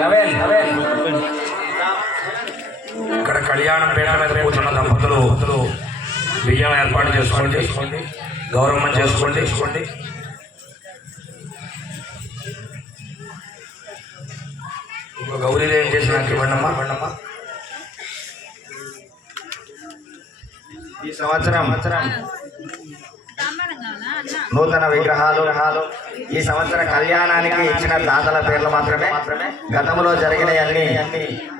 నవేన్ ఇక్కడ కళ్యాణం పీట మీద కూర్చున్న దంపతులు బియ్యం ఏర్పాటు చేసుకోండి చేసుకోండి గౌరవం చేసుకోండి. చేసుకోండి ఇంకో గౌరీదేవి చేసి నాకు ఇవ్వండమ్మా? ఇవ్వండమ్మా ఈ సంవత్సరం నూతన విగ్రహాలు విగ్రహాలు ఈ సంవత్సర కళ్యాణానికి ఇచ్చిన దాతల పేర్లు మాత్రమే. గతంలో జరిగినవన్నీ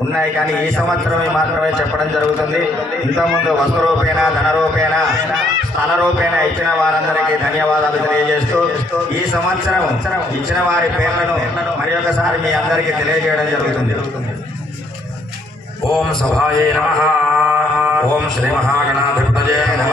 ఉన్నాయి కానీ ఈ సంవత్సరం మాత్రమే చెప్పడం జరుగుతుంది. ఇంతకుముందు వస్తు రూపేణ ధన రూపేణ స్థల రూపేణ ఇచ్చిన వారందరికీ ధన్యవాదాలు తెలియజేస్తూ ఈ సంవత్సరం ఇచ్చిన వారి పేర్లను మరి ఒకసారి మీ అందరికీ తెలియజేయడం జరుగుతుంది. ఓం సభాయే నమ. ఓం శ్రీ మహాగణాధిపతయే నమ.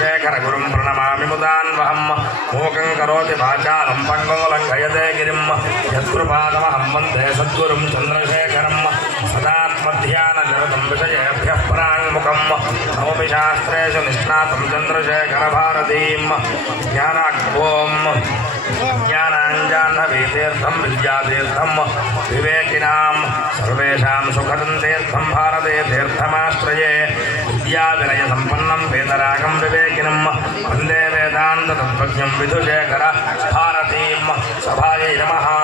చంద్రశేఖర గురుం ప్రణమామి ముదాన్వహం. మూకం కరోతి వాచాలం పంగం లంఘయతే గిరిం. యత్కృపాదమహం వందే సద్గురుం చంద్రశేఖరం. సదాత్మధ్యాన నిరతం విషయ పరాంగుఖం నవమి శాస్త్రేషు నిష్ణాతం చంద్రశేఖర భారతీం జ్ఞానాగ్భోం. జ్ఞానాంజాహ్నవీతీర్థం విద్యాతీర్థం వివేకినాం. సర్వేషాం సుఖదం తీర్థం భారతే తీర్థమాశ్రయే. విద్యా వినయ సంపన్నం వేదరాగం వివేకినం. వందే వేదాంత తత్వజ్ఞం విధుశేఖర భారతీం. సభాయై నమః.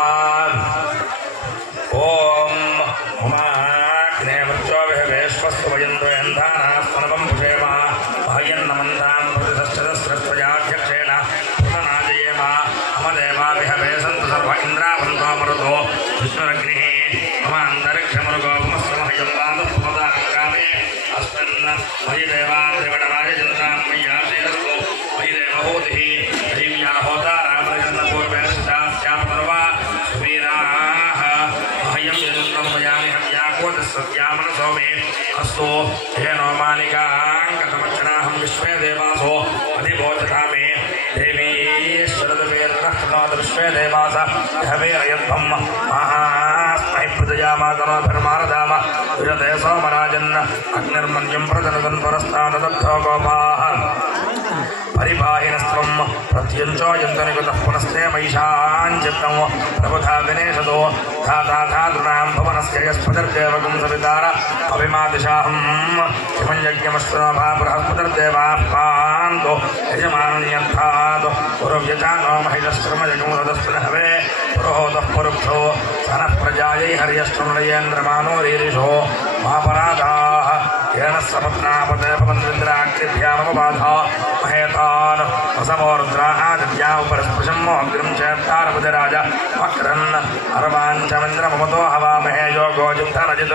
మహాస్మై ప్రజయామాతనోభిర్మారదామ విరదే సోమరాజన్న అగ్నిర్మన్యం ప్రజనదన్ పరస్థానదగ్ధో గోపాः పరిపాహినస్త్వం ప్రత్యంచోయంతనిగతః పునస్తే మహిషాంచిత్తం ప్రబుధా వినేశదో ధాతా ధాతృణాం భువనస్య యస్పతిర్దేవకం సవితార అభిమాదిశాహం ఇమం యజ్ఞమశ్వనభా బృహస్పతిర్దేవాः పాంతో యజమాననియర్థాత్ పురవ్యజానో మహిషశ్రమయగముదస్పృహవే प्रहोदः परुक्षो सनः प्रजायै हर्यश्रुणयेन्द्रमानो रीरिषो मापराधाः। येन सपत्नापदपमन्द्राक्षिभ्यामबाधा महेतान् प्रसमोर्द्रादिव्यापरस्पृशम् अग्रं चेत्तारमुदराज। वक्रन् हरवाञ्चमन्द्रममतो हवामहे। योगो जुद्धरजित्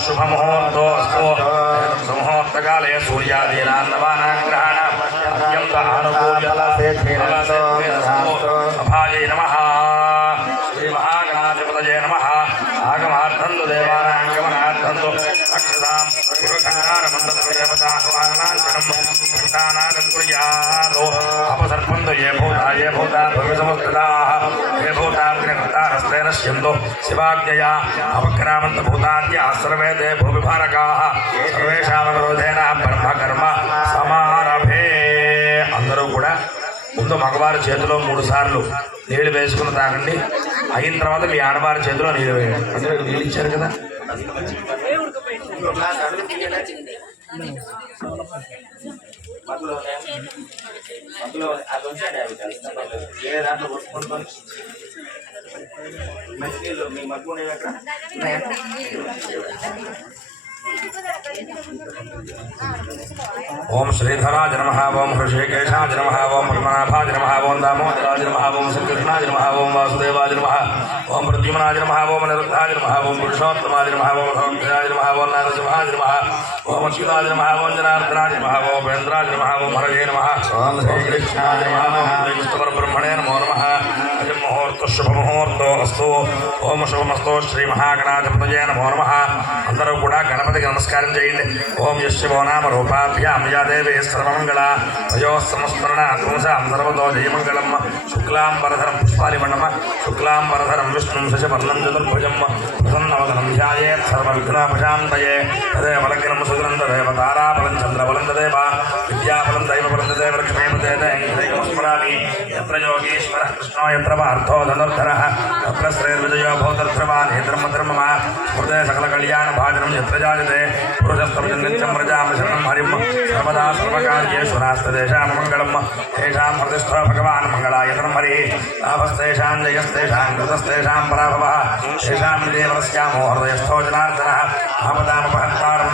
शुभमुहूर्तोऽस्तु मुहूर्तकाले सूर्यादीनान्नवानां ग्रहाणाम् अत्यन्त आनुकूल्यभायै नमः श्रीमहागणाधिपतये नमः आगमार्थन्तु ये भूता ये भूता भविसमुत्कृताः नश्यन्तु शिवाज्ञया अपक्रामन्तभूताद्याः सर्वे ते भूविभारकाः सर्वेषामनुरोधेन బ్రహ్మకర్మ సమారభే అందరూ కూడా ముందు మగవారి చేతిలో మూడు సార్లు నీళ్లు వేసుకుని తాగండి అయిన తర్వాత మీ ఆడవారి చేతిలో నీళ్ళు వేయండి అంటే నీళ్ళు ఇచ్చారు కదా మధ్యలో మధ్యలో అది ఉంచండి అవి కలిసి వేరే దాంట్లో కొట్టుకుంటాం మంచినీళ్ళు మీ మగ్గు ఉండేవి అక్కడ ఓం శ్రీధరాజ నమ ఓం హృషికేశాజ నమ ఓం పద్మనాభాజ నమ ఓం దామోదరాజ నమ ఓం శ్రీకృష్ణాజ నమ ఓం వాసుదేవాజ నమ ఓం ప్రద్యుమ్నాజ నమ ఓం నిరుద్ధాజ నమ ఓం పురుషోత్తమాజ నమ ఓం భగవంతాజ నమ ఓం నారసింహాజ నమ ఓం అచ్యుతాజ నమ ఓం జనార్దనాజ నమ ఓం ఉపేంద్రాజ నమ ఓం హరయే నమ ఓం శ్రీకృష్ణాజ నమ. ఓం శ్రీకృష్ణ బ్రహ్మణే నమో నమ. శుభముహూర్తో అస్తు ఓం శుభమస్తు. శ్రీ మహాగణాధిపతయ నమో నమ. అందరూ కూడా గణపతికి నమస్కారం చేయండి. ఓం యశివో నామ రూపాభ్యాం యా సర్వమంగళ. తయో సంస్మరణ ధ్వంసాం సర్వతో జయమంగళం. శుక్లాంబరధరం పుష్పాలిమండమ శుక్లాంబరధరం విష్ణుం శశవర్ణం చతుర్భుజం. ప్రసన్నవదనం ధ్యాయేత్ సర్వవిఘ్నోపశాంతయే. తదే లగ్నం సుగ్రంథదేవ తారాబలం చంద్రబలం తదేవ విద్యాబలం దైవబలం తదేవ లక్ష్మీపదే దైవస్మరామి योगीश्वरः कृष्णो यन्त्रमार्थो धनुर्धरः तत्रश्रेर्विजयो भवतर्धर्मान् हेन्द्रम धर्ममा हृदय सकलकल्याणभाजनं यत्र जायते पुरुषस्तं जन्नित्यं हरिं सर्वदा सर्वकार्येश्वरास्तदेशां मङ्गलम् तेषां भगवान् हरिः लाभस्तेषां जयस्तेषां कृतस्तेषां पराभवः तेषां देवस्यामो हृदयस्थो जनार्दनः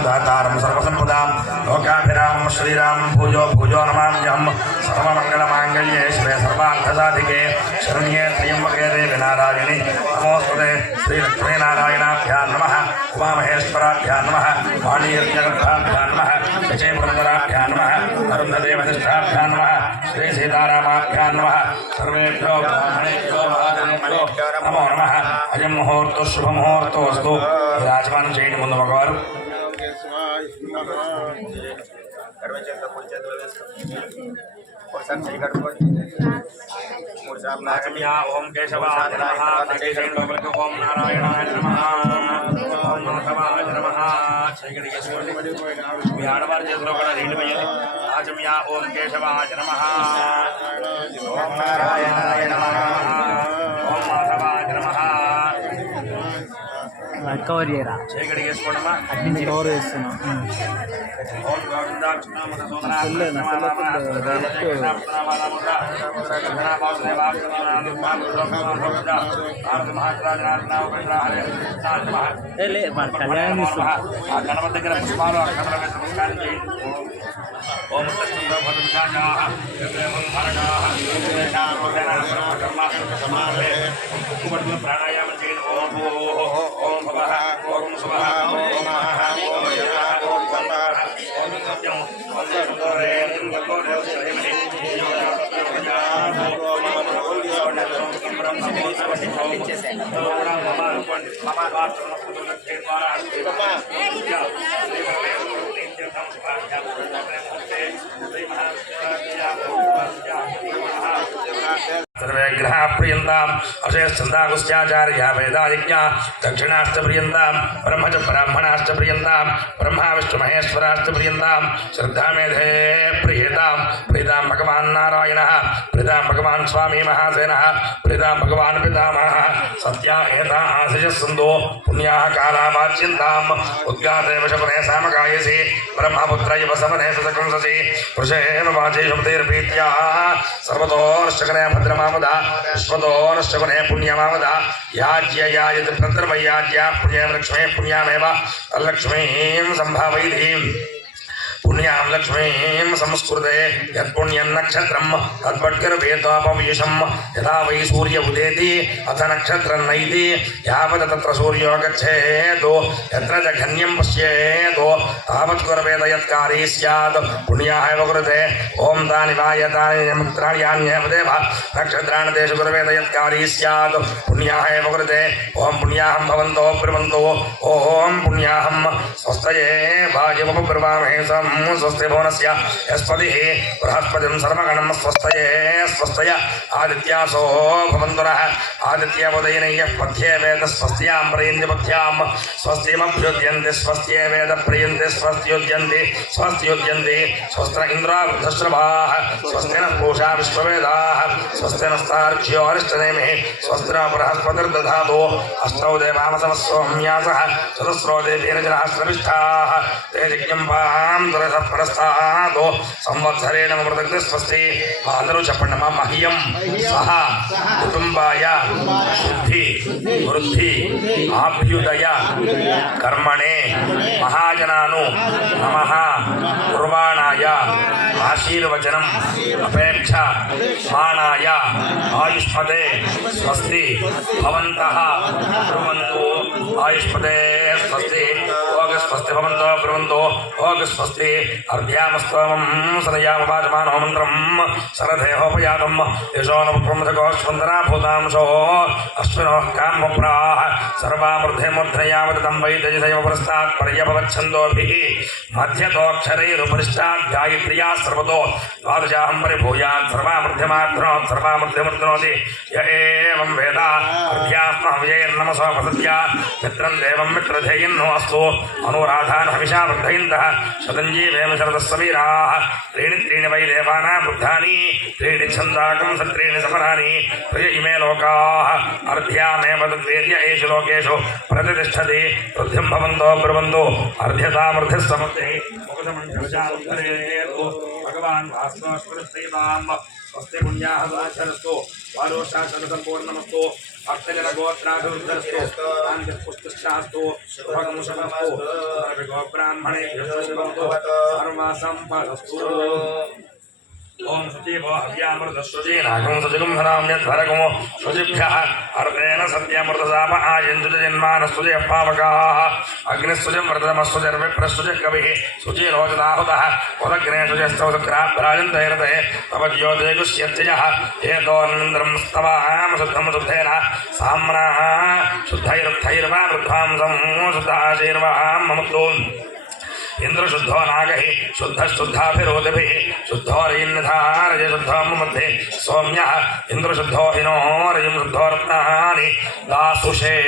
दातारं सर्वसम्पदां लोकाभिरामं श्रीरामं भुजो भुजो नमाम्यहं सर्वमङ्गलमाङ्गल्ये श्रे सर्वा శ్రీరామం భూజో భూజో నమామ్యహం సర్వమంగళమాంగళ్యే శివే సర్వార్థసాధికే శరణ్యే త్ర్యంబకే దేవి నారాయణి నమోస్తుతే శ్రీలక్ష్మీనారాయణాభ్యాం నమః ఉమామహేశ్వరాభ్యాం నమః వాణీయజ్ఞగర్భాభ్యాం నమః విజయపురందరాభ్యాం నమః అరుంధదేవతిష్టాభ్యాం నమః శ్రీ సీతారామాభ్యాం నమః సర్వేభ్యో బ్రాహ్మణేభ్యో మహాజనేభ్యో నమో నమః అయం ముహూర్తో శుభముహూర్తో అస్తు రాజమానం చేయండి ముందు మగవారు ఎడమ చేతిలో కుడి చేతిలో వేసుకో पुरुषं श्रीकर्पूर्षाभ्यां ॐ केशवाय नमः ॐ नारायणाय नमः ॐ माधवाय नमः श्रीगणेशोकरणीण्मये आचम्या ॐ केशवाय नमः ॐ కవర్ చేయరా చైగడి చేసుకోండమ్మా అటు నుంచి కవర్ చేస్తున్నా కళ్యాణం ఆ గణపతి దగ్గర పుష్పాలు ఆ మీద ఓం ప్రాణాయామం చేయండి ఓం Bapak-bapak पर्यन्ताम्। अशेष छन्दागुस्याचार्यः वेदादिज्ञा दक्षिणाश्च पर्यन्ताम्। ब्रह्मच ब्राह्मणाश्च पर्यन्ताम्। ब्रह्मा श्रद्धा मेधे श्रद्धामेधे प्रियताम्। प्रीतां भगवान नारायण, प्रीतां भगवान् स्वामी महासेनः, प्रीतां भगवान् पितामहः। सत्या एता आशिषसन्धो पुण्याः कालामाच्यन्ताम्। ब्रह्मपुत्र इव समनेषु सकंससि वाचे शब्दैर्भीत्याः। सर्वतोर्षकने भद्रमावद विश्वतोर्षकने पुण्यमावद याज्य पुण्यामेव पुण्यां संस्कृते यत्पुण्यं नक्षत्रं यदा वै सूर्य उदेति, अथ नक्षत्रं नैति। यावत् तत्र सूर्यो गच्छेदो, यत्र च घन्यं पश्येदो। तावत्कुर्वेद यत्कारी स्यात्। पुण्याः एव कृते ॐ तानि वा यतानि मित्राणि यान्येवदेव। नक्षत्राणि तेषु यत्कारी स्यात्। पुण्याः एव कृते ॐ पुण्याहं भवन्तो, ब्रुवन्तो। ॐ पुण्याहं स्वस्तये सम्। భాగ్యముపబ్రవామహే సం స్వస్తి భువనస్య యస్పతి బృహస్పతిం సర్వగణం స్వస్తయే స్వస్తయ ఆదిత్యాసో భవంతునః. ఆదిత్యముదయనయ్య పథ్యే వేద స్వస్త్యాం ప్రయంతి పథ్యాం స్వస్తిమభ్యుద్యంతి స్వస్త్యే వేద ప్రియంతి స్వస్త్యుద్యంతి స్వస్త్యుద్యంతి. స్వస్త్ర ఇంద్రావృధశ్రభాः స్వస్తిన పూషా విశ్వవేదాः. స్వస్తినస్తార్క్ష్యో అరిష్టనేమిः. స్వస్తిన బృహస్పతిర్దధాతు. అష్టౌ దేవామసమస్సోమ్యాసः చతుస్రో దేవేన జనాः శ్రవిష్టాः ते దిగ్యంబాం దురసప్రస్థాదో సంవత్సరేణ మృతగ్ని స్వస్తి. మా అందరూ చెప్పండి మా మహ్యం సహ కుటుంబాయ శుద్ధి వృద్ధి ఆభ్యుదయ కర్మణే మహాజనాను నమ కుర్వాణాయ ఆశీర్వచనం అపేక్ష మానాయ ఆయుష్మతే స్వస్తి భవంత బ్రువంతు ఆయుష్మతే స్వస్తి. స్వస్తి భవంతో బ్రువంతో ఓగ స్వస్తి అర్భ్యామస్తమం సదయామపాజమానో మంత్రం సరథేహోపయాతం యశోనపుత్రముఖోస్వందనాభూతాంశో అశ్వినో కామ్రాహ సర్వామృధేమూర్ధయావతం వైదయదైవ పురస్తాత్ పర్యపవచ్ఛందోభిः మధ్యతోక్షరైరుపరిష్టాత్ గాయత్ర్యా సర్వతో ద్వాదశాహం పరిభూయాత్ సర్వామృధ్యమాత్రోత్ సర్వామృధ్యమృత్నోతి య ఏవం వేద అర్ఘ్యాత్మహవ్యైర్నమసో వసత్య మిత్రం దేవం మిత్రధేయన్నో అస్తు అను राधान् शतंजी वेम शरद समीरा त्रीणी त्रीणि वै देवानां वृद्धानि, त्रीण छन्दाकं सत्रीण समरानि। त्रिय इमे लोका। अर्ध्या मे तद्वेद्य एषु लोकेषु प्रतिष्ठति। वृद्धिं भवन्तो अर्ध्यता वृद्धि समर्थे भगवान् भास्वस्मृत्रीतां स्वस्ति पुण्याः वाचरस्तु। वारोषा शरसम्पूर्णमस्तु शान्तिपुष्टिश्चास्तु शुभगुंशमस्तु ब्राह्मणेभ्यः शुभन्तु सर्वसम्पदस्तु ఓం శుచీభో హవ్యామృత శుచీనాగం శుచిగం హరామ్యధ్వరగమో శుచిభ్యः అర్ధేన సత్యమృతసాప ఆయంజుజన్మానస్తుజయ పావకాः అగ్నిస్తుజం మృతమస్తుజర్విప్రస్తుజ కవిः శుచిరోజదాహుతः ఉదగ్నే తవ జ్యోతిగుష్యత్యజः ఏతోనందరం స్తవామ శుద్ధం శుద్ధేన సామ్నా శుద్ధైరుద్ధైర్వా వృద్ధాంసం శుద్ధాశీర్వాం మమత్తో इंद्रशुद्धो शुद्ध शुद्धशुद्धाभिरोदिभिः शुद्धो रयिन्नधारय सौम्य सौम्यः इन्द्रशुद्धो हिनोरयं शुद्धो रत्नानि दासुषे